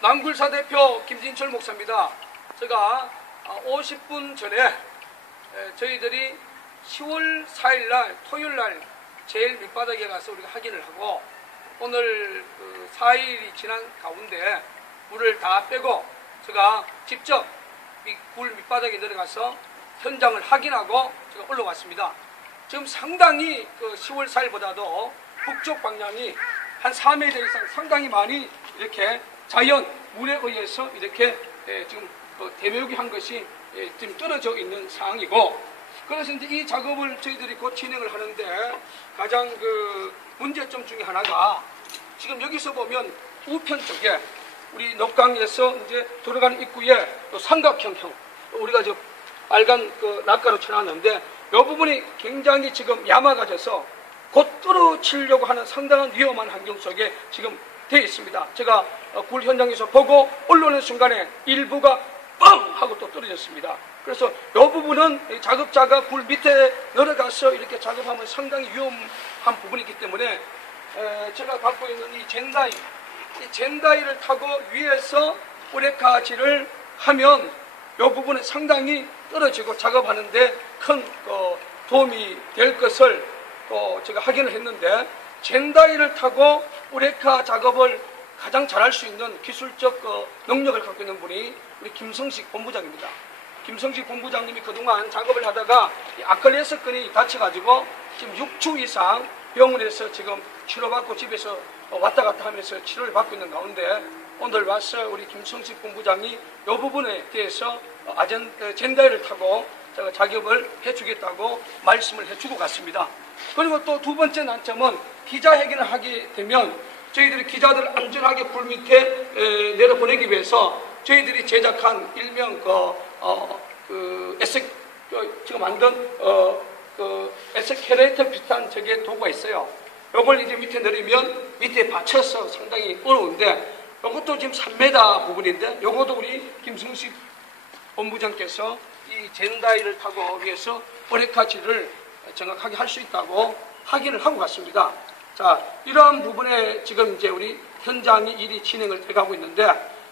남굴사 대표 김진철 목사입니다. 제가 50분 전에 에, 저희들이 10월 4일 날 토요일 날 제일 밑바닥에 가서 우리가 확인을 하고 오늘 그 4일이 지난 가운데 물을 다 빼고 제가 직접 이굴 밑바닥에 내려가서 현장을 확인하고 제가 올라왔습니다. 지금 상당히 그 10월 4일보다도 북쪽 방향이 한 4m 이상 상당히 많이 이렇게 자연 물에 의해서 이렇게 예, 지금 그 대묘기 한 것이 예, 지금 떨어져 있는 상황이고 그래서 이제 이 작업을 저희들이 곧 진행을 하는데 가장 그 문제점 중에 하나가 지금 여기서 보면 우편 쪽에 우리 녹강에서 이제 들어가는 입구에 또 삼각형형 우리가 저 빨간 그 락가로 쳐놨는데 이 부분이 굉장히 지금 야마가져서 곧 떨어지려고 하는 상당한 위험한 환경 속에 지금 되어 있습니다. 제가 어, 굴 현장에서 보고 올라오는 순간에 일부가 뻥 하고 또 떨어졌습니다. 그래서 이 부분은 이 작업자가 굴 밑에 내려가서 이렇게 작업하면 상당히 위험한 부분이기 때문에 에, 제가 갖고 있는 이 젠다이, 이 젠다이를 타고 위에서 뿌레카지를 하면 이 부분은 상당히 떨어지고 작업하는데 큰 어, 도움이 될 것을 어, 제가 확인을 했는데 젠다이를 타고 우레카 작업을 가장 잘할 수 있는 기술적 어, 능력을 갖고 있는 분이 우리 김성식 본부장입니다. 김성식 본부장님이 그동안 작업을 하다가 이 아클레스건이 다쳐가지고 지금 6주 이상 병원에서 지금 치료받고 집에서 어, 왔다 갔다 하면서 치료를 받고 있는 가운데 오늘 와서 우리 김성식 본부장이 이 부분에 대해서 어, 아젠 어, 젠다이를 타고 제가 작업을 해주겠다고 말씀을 해주고 갔습니다. 그리고 또 두 번째 난점은 기자회견을 하게 되면 저희들이 기자들을 안전하게 불 밑에 에, 내려보내기 위해서 저희들이 제작한 일명 그, 어, 그 에색 그, 제가 만든 어, 그 에스케레이터 비슷한 저게 도구가 있어요. 요걸 이제 밑에 내리면 밑에 받쳐서 상당히 어려운데 이것도 지금 3m 부분인데 요것도 우리 김승식 본부장께서 이 젠다이를 타고 위해서 브레카치를 정확하게 할 수 있다고 확인을 하고 갔습니다. 자, 이러한 부분에 지금 이제 우리 현장이 일이 진행을 돼가고 있는데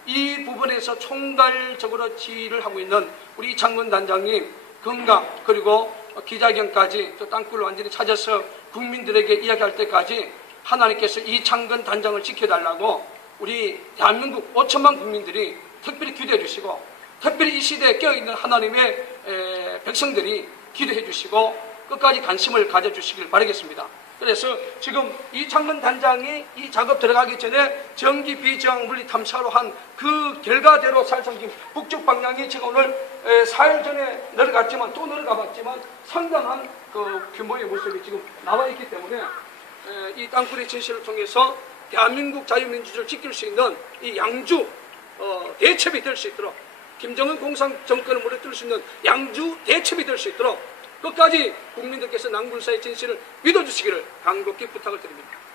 이 부분에서 총괄적으로 지휘를 하고 있는 우리 장군 단장님 건강 그리고 기자견까지 또 땅굴을 완전히 찾아서 국민들에게 이야기할 때까지 하나님께서 이 창건 단장을 지켜달라고 우리 대한민국 5천만 국민들이 특별히 기도해 주시고 특별히 이 시대에 깨어있는 하나님의 에, 백성들이 기도해 주시고 끝까지 관심을 가져주시길 바라겠습니다. 그래서 지금 이 창문 단장이 이 작업 들어가기 전에 전기 비저항 물리 탐사로 한 그 결과대로 사실상 지금 북쪽 방향이 제가 오늘 에, 4일 전에 내려갔지만 또 내려가 봤지만 상당한 그 규모의 모습이 지금 나와 있기 때문에 에, 이 땅굴의 진실을 통해서 대한민국 자유민주주의를 지킬 수 있는 이 양주 어, 대첩이 될 수 있도록 김정은 공산 정권을 무너뜨릴 수 있는 양주 대첩이 될 수 있도록 끝까지 국민들께서 낭굴사의 진실을 믿어주시기를 간곡히 부탁을 드립니다.